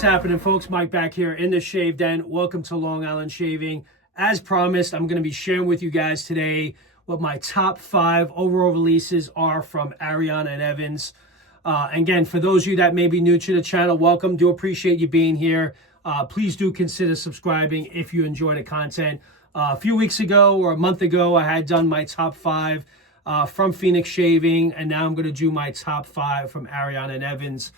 What's happening, folks? Mike back here in the Shave Den. Welcome to Long Island Shaving. As promised, I'm going to be sharing with you guys today what my top 5 overall releases are from Ariana and Evans. Again, for those of you that may be new to the channel, welcome. Do appreciate you being here. Please do consider subscribing if you enjoy the content. A few weeks ago or a month ago, I had done my top 5 from Phoenix Shaving, and now I'm going to do my top 5 from Ariana and Evans.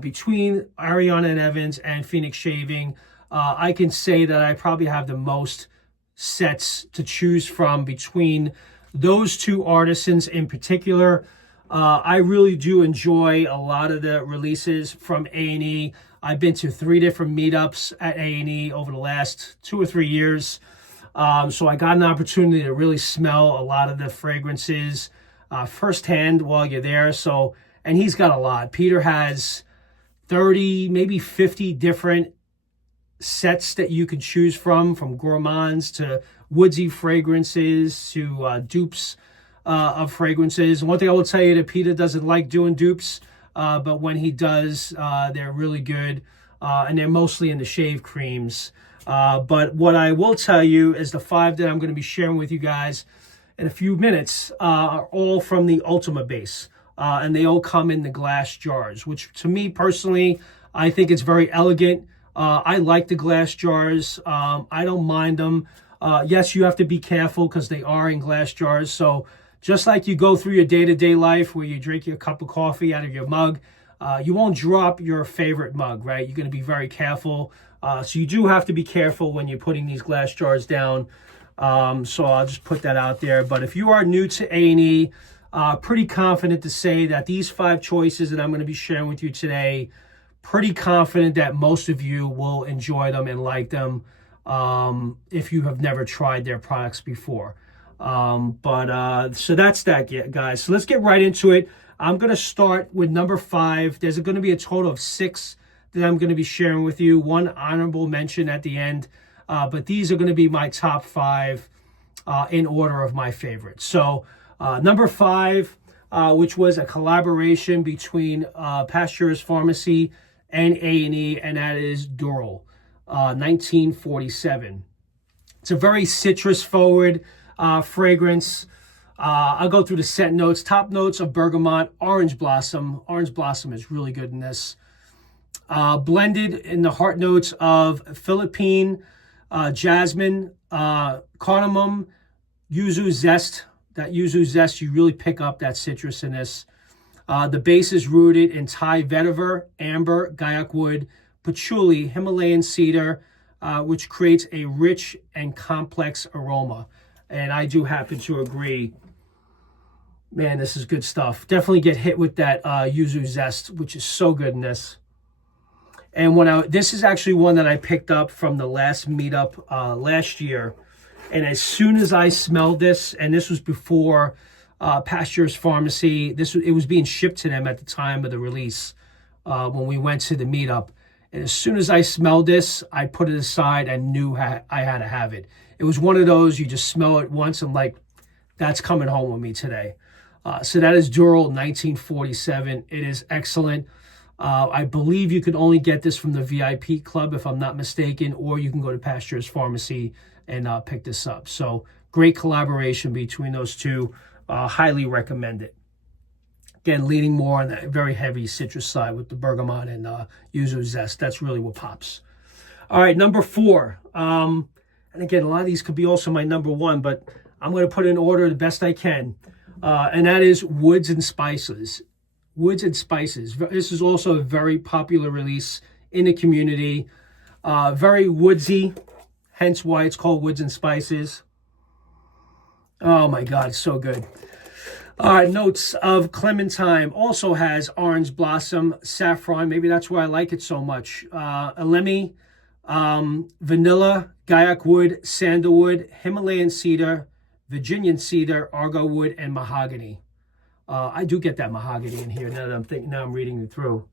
Between Ariana and Evans and Phoenix Shaving, I can say that I probably have the most sets to choose from between those two artisans in particular. I really do enjoy a lot of the releases from A&E. I've been to 3 different meetups at A&E over the last 2 or 3 years. So I got an opportunity to really smell a lot of the fragrances firsthand while you're there. And he's got a lot. Peter has 30, maybe 50 different sets that you can choose from gourmands to woodsy fragrances to dupes of fragrances. One thing I will tell you that Peter doesn't like doing dupes, but when he does, they're really good, and they're mostly in the shave creams. But what I will tell you is the 5 that I'm going to be sharing with you guys in a few minutes are all from the Ultima base. And they all come in the glass jars, which to me personally, I think it's very elegant. I like the glass jars. I don't mind them. Yes, you have to be careful because they are in glass jars. So just like you go through your day-to-day life where you drink your cup of coffee out of your mug, you won't drop your favorite mug, right? You're going to be very careful. So you do have to be careful when you're putting these glass jars down. So I'll just put that out there. But if you are new to A&E, pretty confident to say that these 5 choices that I'm going to be sharing with you today, pretty confident that most of you will enjoy them and like them if you have never tried their products before. So that's that, guys. So let's get right into it. I'm going to start with number 5. There's going to be a total of 6 that I'm going to be sharing with you. 1 honorable mention at the end. But these are going to be my top 5 in order of my favorites. So number 5, which was a collaboration between Pasteur's Pharmacy and A&E, and that is Dural, 1947. It's a very citrus-forward fragrance. I'll go through the scent notes. Top notes of bergamot, orange blossom. Orange blossom is really good in this. Blended in the heart notes of Philippine jasmine, cardamom, yuzu zest. That yuzu zest, you really pick up that citrus in this. The base is rooted in Thai vetiver, amber, gaiac wood, patchouli, Himalayan cedar, which creates a rich and complex aroma. And I do happen to agree. Man, this is good stuff. Definitely get hit with that yuzu zest, which is so good in this. And this is actually one that I picked up from the last meetup last year. And as soon as I smelled this, and this was before Pasteur's Pharmacy, it was being shipped to them at the time of the release when we went to the meetup. And as soon as I smelled this, I put it aside and knew I had to have it. It was one of those, you just smell it once, and like, that's coming home with me today. So that is Dural 1947. It is excellent. I believe you can only get this from the VIP club, if I'm not mistaken, or you can go to Pasteur's Pharmacy and pick this up. So great collaboration between those two. Highly recommend it. Again, leaning more on that very heavy citrus side with the bergamot and yuzu zest. That's really what pops. All right, number 4. And again, a lot of these could be also my number 1, but I'm going to put in order the best I can. And that is Woods and Spices. Woods and Spices. This is also a very popular release in the community. Very woodsy, hence why it's called Woods and Spices. Oh my God, it's so good. Notes of clementine. Also has orange blossom, saffron. Maybe that's why I like it so much. Elemi, vanilla, gaiac wood, sandalwood, Himalayan cedar, Virginian cedar, argo wood, and mahogany. I do get that mahogany in here now that I'm reading it through.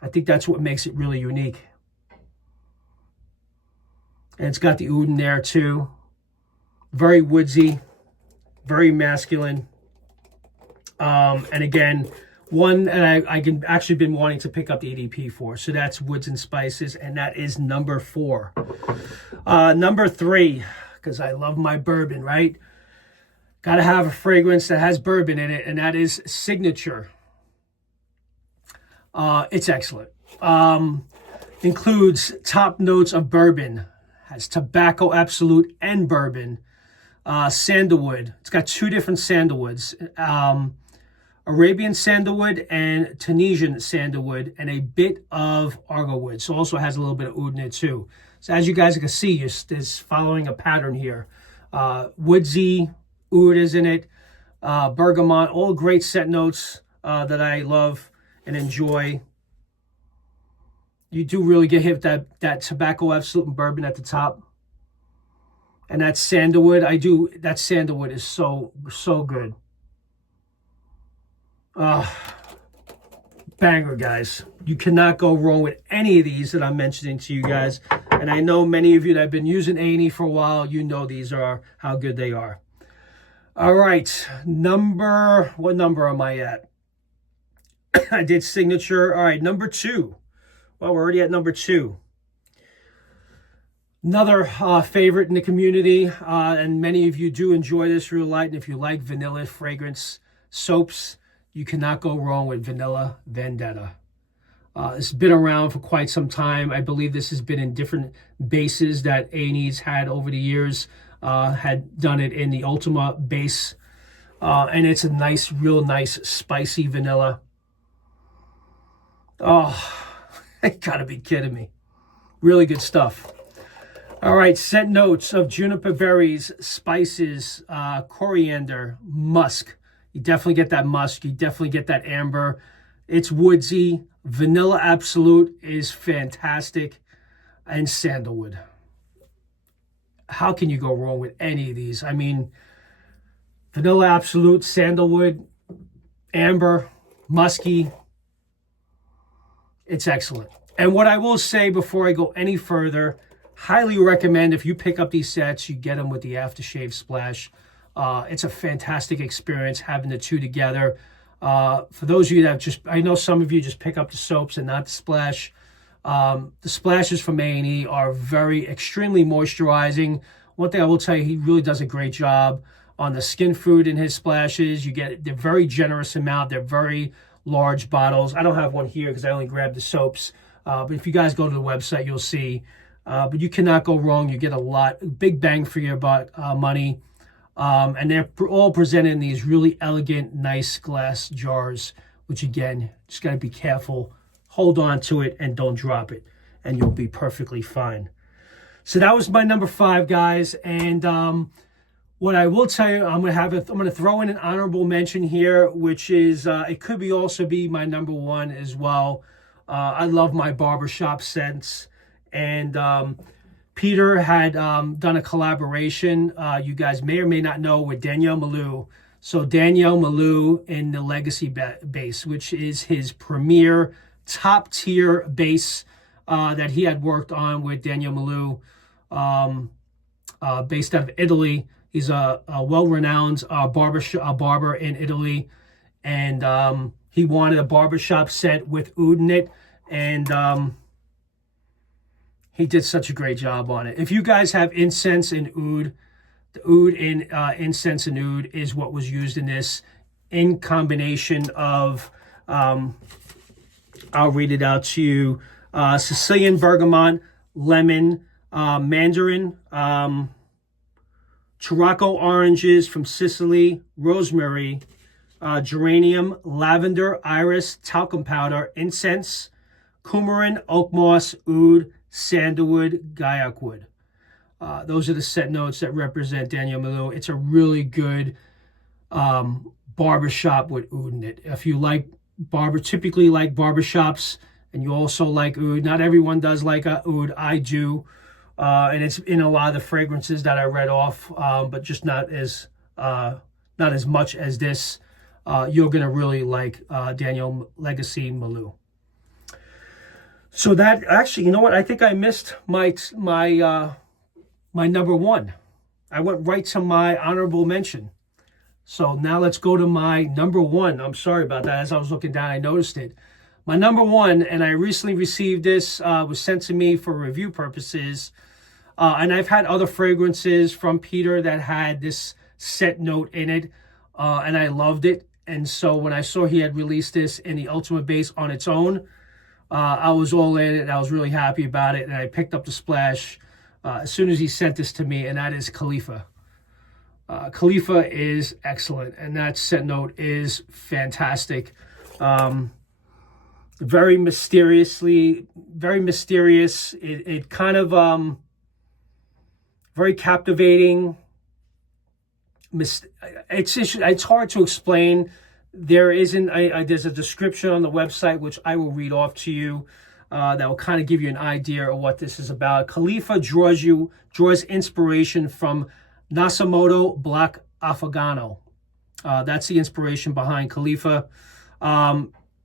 I think that's what makes it really unique. And it's got the oud in there too. Very woodsy, very masculine. And again, one, and I can actually been wanting to pick up the EDP for. So that's Woods and Spices, and that is number 4. Number 3, because I love my bourbon, right? Got to have a fragrance that has bourbon in it, and that is Signature. It's excellent. Includes top notes of bourbon, has tobacco absolute and bourbon, sandalwood. It's got 2 different sandalwoods, Arabian sandalwood and Tunisian sandalwood, and a bit of argotwood. So also has a little bit of oud in it too. So as you guys can see, is following a pattern here. Woodsy, oud is in it, bergamot, all great scent notes that I love and enjoy. You do really get hit with that tobacco absolute and bourbon at the top. And that sandalwood, that sandalwood is so good. Banger, guys. You cannot go wrong with any of these that I'm mentioning to you guys. And I know many of you that have been using A&E for a while, you know these are how good they are. All right, what number am I at? I did Signature. All right, number 2. Well, we're already at number 2. Another favorite in the community, and many of you do enjoy this real light. And if you like vanilla fragrance soaps, you cannot go wrong with Vanilla Vendetta. It's been around for quite some time. I believe this has been in different bases that A&E's had over the years. Had done it in the Ultima base. And it's a nice, real nice, spicy vanilla. Oh, you gotta be kidding me. Really good stuff. All right, scent notes of juniper berries, spices, coriander, musk. You definitely get that musk. You definitely get that amber. It's woodsy. Vanilla Absolute is fantastic. And sandalwood. How can you go wrong with any of these? I mean, Vanilla Absolute, sandalwood, amber, musky. It's excellent. And what I will say before I go any further, highly recommend if you pick up these sets, you get them with the aftershave splash. It's a fantastic experience having the 2 together. For those of you that I know some of you just pick up the soaps and not the splash. The splashes from A&E are extremely moisturizing. One thing I will tell you, he really does a great job on the skin food in his splashes. They're very generous amount. They're very large bottles. I don't have one here because I only grabbed the soaps. But if you guys go to the website, you'll see. But you cannot go wrong. You get big bang for your money. And they're all presented in these really elegant, nice glass jars, which again, just got to be careful. Hold on to it and don't drop it, and you'll be perfectly fine. So that was my number 5, guys. And what I will tell you, I'm gonna throw in an honorable mention here, which is it could also be my number 1 as well. I love my barbershop scents, and Peter had done a collaboration, you guys may or may not know, with Danielle Malou. So Danielle Malou in the Legacy base, which is his premier top tier base that he had worked on with Danielle Malou, based out of Italy. He's a well-renowned barber in Italy, and he wanted a barbershop scent with oud in it, and he did such a great job on it. If you guys have incense and oud, the oud in incense and oud is what was used in this, in combination of, I'll read it out to you, Sicilian bergamot, lemon, mandarin, Chirocco oranges from Sicily, rosemary, geranium, lavender, iris, talcum powder, incense, coumarin, oak moss, oud, sandalwood, guyok wood. Those are the scent notes that represent Danielle Malou. It's a really good barbershop with oud in it. If you typically like barbershops, and you also like oud, not everyone does like oud, I do. And it's in a lot of the fragrances that I read off, but just not as much as this. You're gonna really like Danielle Legacy Malou. So that actually, you know what? I think I missed my number 1. I went right to my honorable mention. So now let's go to my number one. I'm sorry about that. As I was looking down, I noticed it. My number one, and I recently received this, was sent to me for review purposes. And I've had other fragrances from Peter that had this scent note in it, and I loved it. And so when I saw he had released this in the Ultimate Base on its own, I was all in it, and I was really happy about it. And I picked up the splash as soon as he sent this to me, and that is Khalifa. Khalifa is excellent, and that scent note is fantastic. Very mysterious. It kind of very captivating. It's hard to explain. There's a description on the website which I will read off to you that will kind of give you an idea of what this is about. Khalifa draws inspiration from Nasamoto Black Afghano. That's the inspiration behind Khalifa.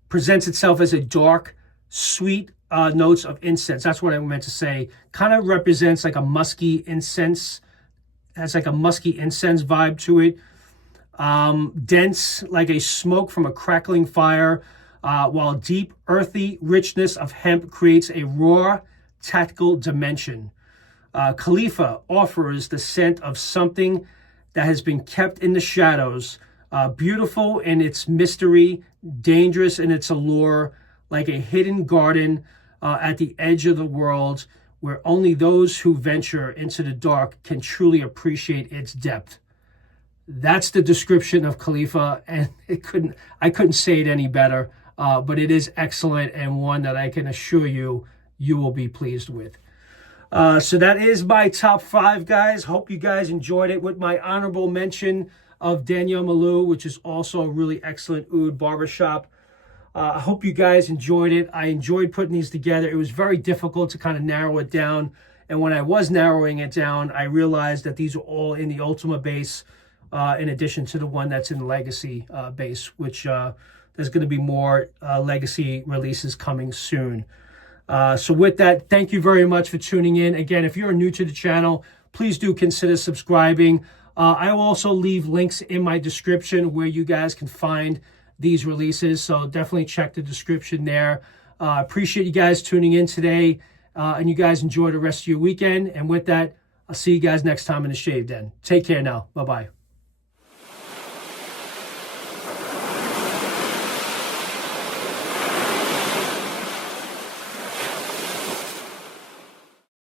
Presents itself as a dark, sweet notes of incense. That's what I meant to say. Kind of represents like a musky incense. Has like a musky incense vibe to it. Dense like a smoke from a crackling fire, while deep, earthy richness of hemp creates a raw, tactical dimension. Khalifa offers the scent of something that has been kept in the shadows, beautiful in its mystery, dangerous in its allure, like a hidden garden at the edge of the world, where only those who venture into the dark can truly appreciate its depth. That's the description of Khalifa, and I couldn't say it any better, but it is excellent, and one that I can assure you will be pleased with. So that is my top 5, guys. Hope you guys enjoyed it, with my honorable mention of Danielle Malou, which is also a really excellent oud barbershop. I hope you guys enjoyed it. I enjoyed putting these together. It was very difficult to kind of narrow it down. And when I was narrowing it down, I realized that these are all in the Ultimate Base, in addition to the one that's in the Legacy base, which there's going to be more Legacy releases coming soon. So with that, thank you very much for tuning in. Again, if you're new to the channel, please do consider subscribing. I will also leave links in my description where you guys can find these releases, so definitely check the description there. Appreciate you guys tuning in today, and you guys enjoy the rest of your weekend. And with that, I'll see you guys next time in the Shave Den. Take care now. Bye-bye.